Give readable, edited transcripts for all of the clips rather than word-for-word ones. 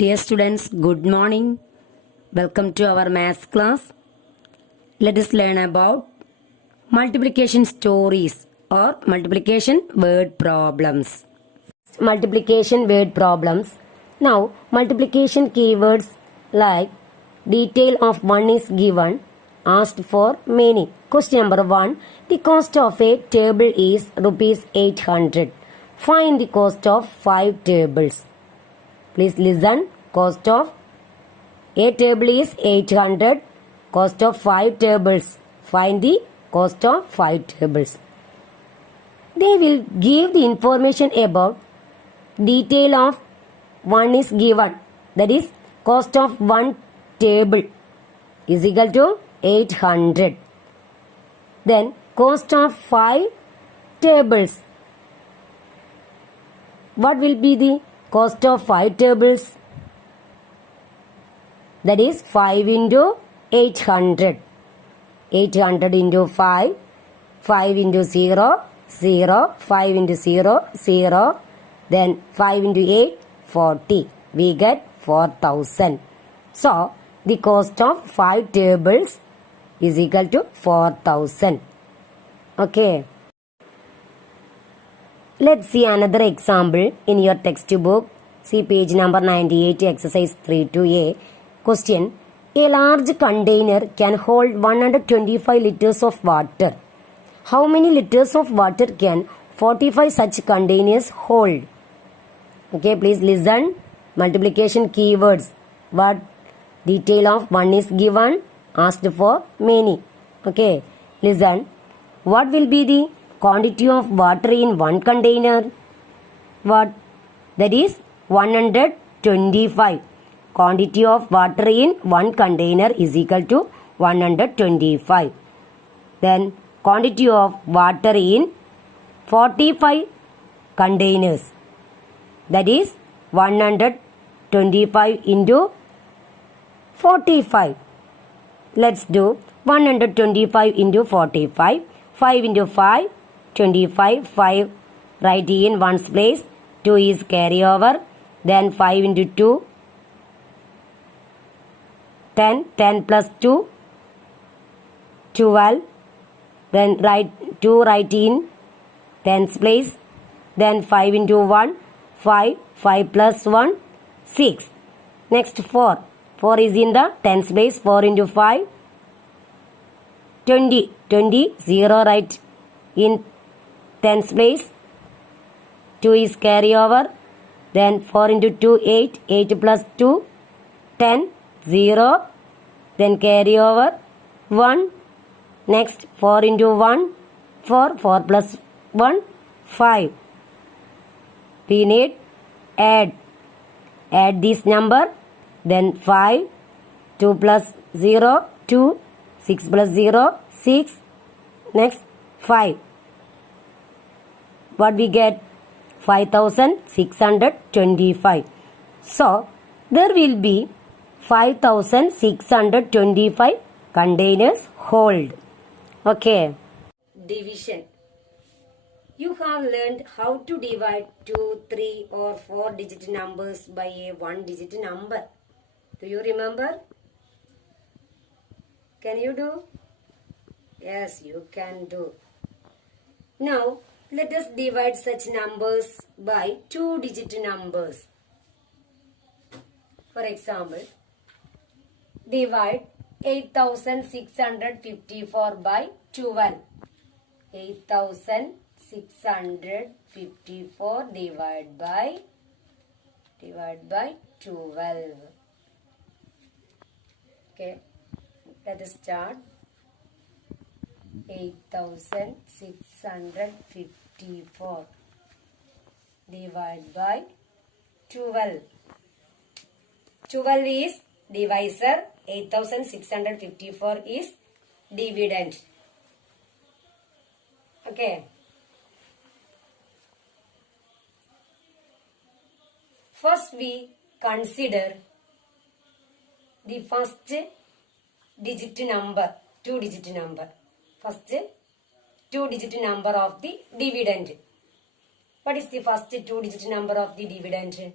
Dear students, good morning. Welcome to our maths class. Let us learn about multiplication stories or multiplication word problems. Multiplication word problems. Now, multiplication keywords like detail of one is given, asked for many. Question number 1. The cost of a table is rupees 800. Find the cost of 5 tables. Please listen. Cost of a table is 800. Cost of 5 tables. Find the cost of 5 tables. They will give the information about detail of one is given. That is cost of one table is equal to 800. Then cost of 5 tables. What will be the cost of 5 tables? That is 5 into 800. 800 into 5. 5 into 0, 0. 5 into 0, 0. Then 5 into 8, 40. We get 4000. So, the cost of 5 tables is equal to 4000. Okay. Let's see another example in your textbook. See page number 98, exercise 3-2A. Question. A large container can hold 125 liters of water. How many liters of water can 45 such containers hold? Okay, please listen. Multiplication keywords. What detail of one is given, asked for many. Okay, listen. What will be the quantity of water in one container? What? That is 125. Quantity of water in one container is equal to 125. Then quantity of water in 45 containers. That is 125 into 45. Let's do 125 into 45. 5 into 5, 25. 5 write in one's place. 2 is carry over. Then 5 into 2, 10. 10 plus 2, 12. Then write 2 write in tens place. Then 5 into 1, 5. 5 plus 1, 6. Next 4. 4 is in the tens place. 4 into 5, 20. 20. 0 write in tens place. 2 is carry over. Then 4 into 2, 8. 8 plus 2, 10. 0. Then carry over 1. Next 4 into 1, 4. 4 plus 1, 5. We need add. Add this number. Then 5. 2 plus 0, 2. 6 plus 0, 6. Next 5. What we get? 5625. So, there will be 5625 containers hold. Okay. Division. You have learned how to divide 2, 3 or 4 digit numbers by a 1 digit number. Do you remember? Can you do? Yes, you can do. Now, let us divide such numbers by 2 digit numbers. For example, divide 8654 by 12. 8654 divide by 12. Okay, let us start. 8654 divide by 12. 12 is divisor. 8654 is dividend. Okay. First we consider the first digit number, 2 digit number. First 2 digit number of the dividend. What is the first 2 digit number of the dividend?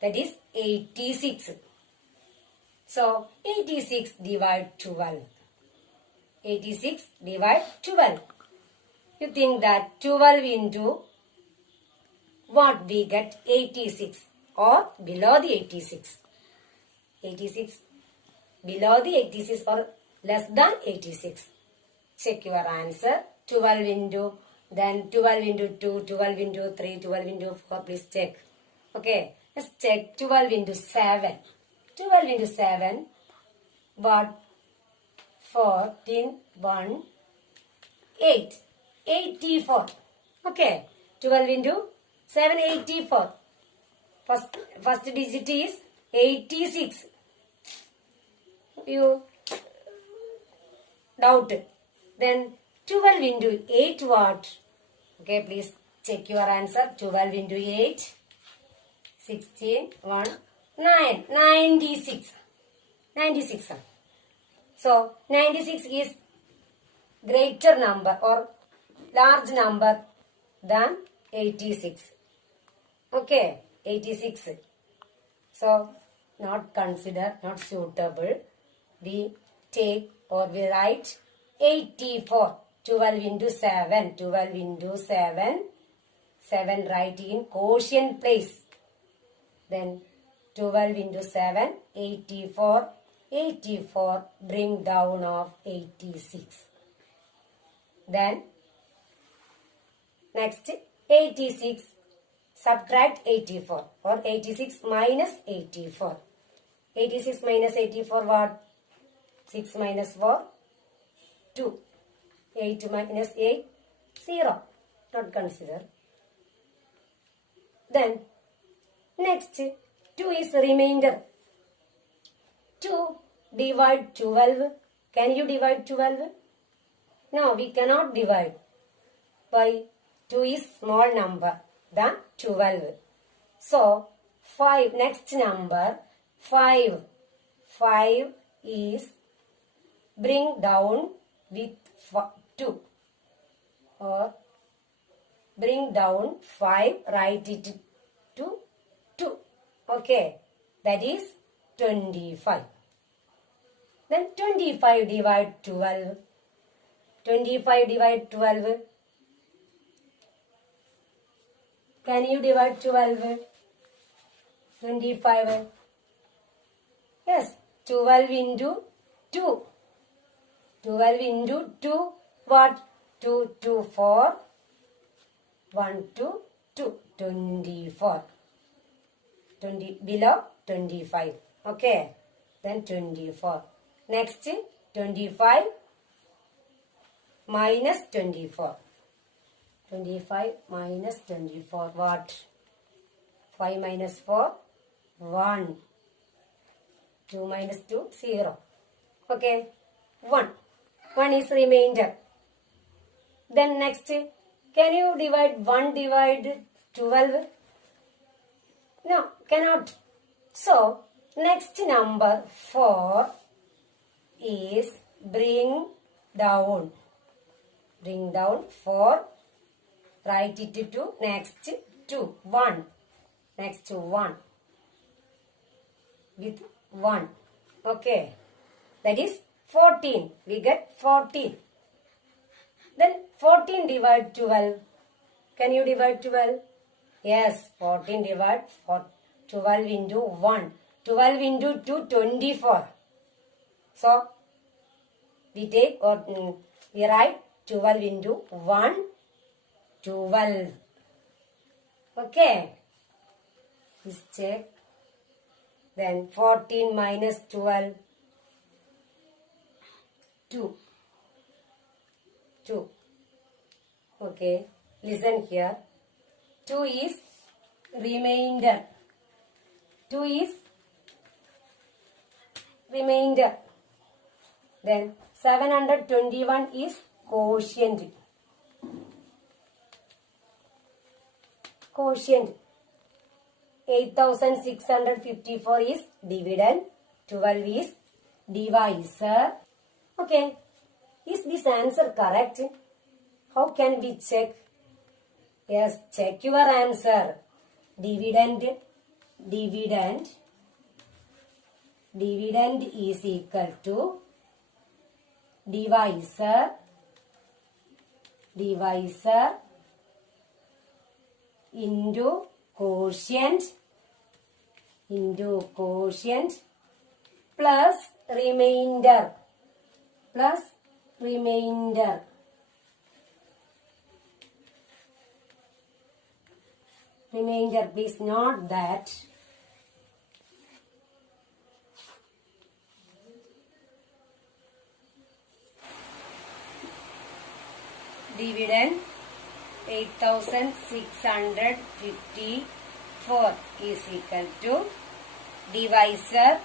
That is 86. So 86 divide 12. 86 divide 12. You think that 12 into what we get? 86 or below the 86. 86 below the 86 or less than 86. Check your answer. 12 into, then 12 into 2, 12 into 3, 12 into 4. Please check. Okay, let's check 12 into 7. 12 into 7, what? 14, 1, 8. 84. Okay, 12 into 7, 84. First digit is 86. You doubt. Then 12 into 8 what? Okay, please check your answer. 12 into 8. 16, 1, 9. 96. 96. So, 96 is greater number or large number than 86. Okay, 86. So, not consider, not suitable. We take or we write 84. 12 into 7. 12 into 7. 7 write in quotient place. Then 12 into 7. 84. 84 bring down of 86. Then next 86 subtract 84 or 86 minus 84. 86 minus 84 what? 6 minus 4 2. 8 minus 8 0. Not consider. Then next 2 is remainder. 2 divide 12. Can you divide 12? No, we cannot divide. Why? 2 is small number than 12. So, 5, next number, 5. 5 is bring down with 2. Or bring down 5, write it to 2. Okay, that is 25. Then 25 divide 12. 25 divide 12. Can you divide 12? 25. Yes, 12 into 2. 12 into 2. What? 2, 2, 4. 1, 2, 2. 24. 20 below 25. Okay. Then 24. Next 25 minus 24. 25 minus 24. What? 5 minus 4. 1. 2 minus 2. 0. Okay. 1. 1 is remainder. Then next. Can you divide 1 divide 12? No. Cannot. So, next number 4 is bring down. Bring down 4. Write it to next 2. 1. Next to 1. With 1. Okay. That is 14. We get 14. Then 14 divide 12. Can you divide 12? Yes. 14 divide 12 into 1. 12 into 2, 24. So, we take or we write 12 into 1, 12. Okay. Let's check. Then 14 minus 12, 2. 2. Okay. Listen here. 2 is remainder. 2 is remainder. Then 721 is quotient. Quotient. 8654 is dividend. 12 is divisor. Okay. Is this answer correct? How can we check? Yes, check your answer. Dividend dividend is equal to divisor into quotient plus remainder. Please note that dividend 8654 is equal to divisor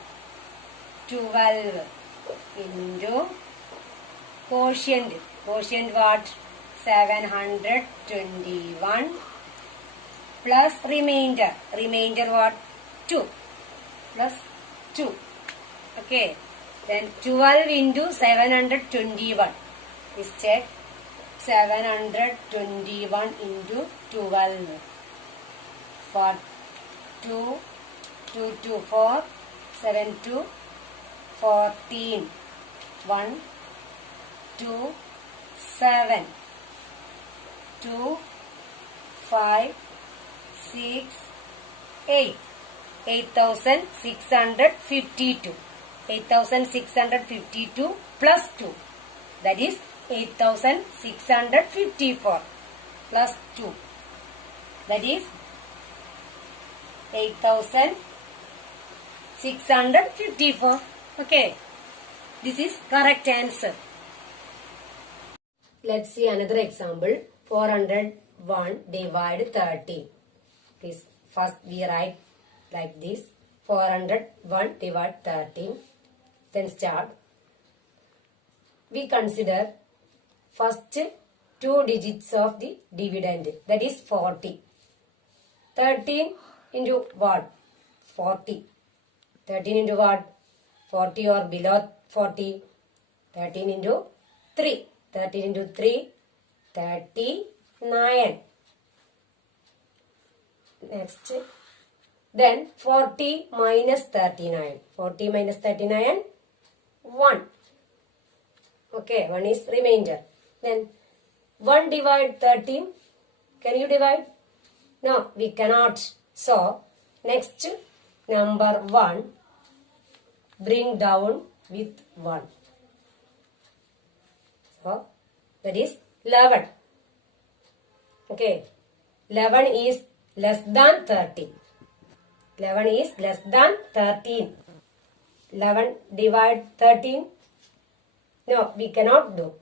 12 into quotient what? 721 plus remainder what? 2 plus 2. Okay, then 12 into 721 is check. 721 into 12 for 2 to 4 7 to 14 1 2 7 2 5 6 8 8652 plus 2, that is 8654 plus 2, that is 8654. Okay, this is correct answer. Let's see another example. 401 divide 30. Please first we write like this. 401 divide 13. Then start. We consider first two digits of the dividend, that is 40. 13 into what? 40. 13 into what? 40 or below 40. 13 into 3. 13 into 3. 39. Next. Then 40 minus 39. 40 minus 39. 1. Okay, 1 is remainder. Then 1 divide 13. Can you divide? No, we cannot. So, next number 1 bring down with 1. So, that is 11. Okay, 11 is less than 30. 11 is less than 13. 11 divide 13. No, we cannot do.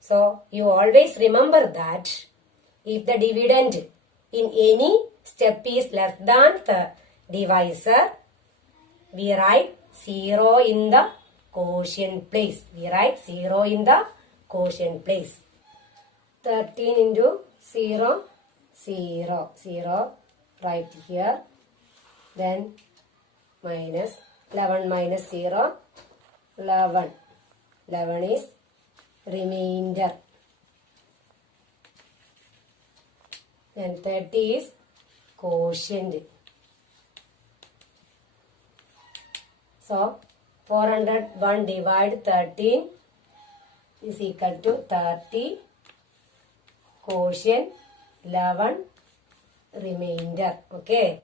So, you always remember that if the dividend in any step is less than the divisor, we write 0 in the quotient place. 13 into 0, 0, 0, right here. Then minus 11 minus 0, 11. 11 is remainder. Then 30 is quotient. So, 401 divide 13 is equal to 30, quotient 11, remainder. Okay.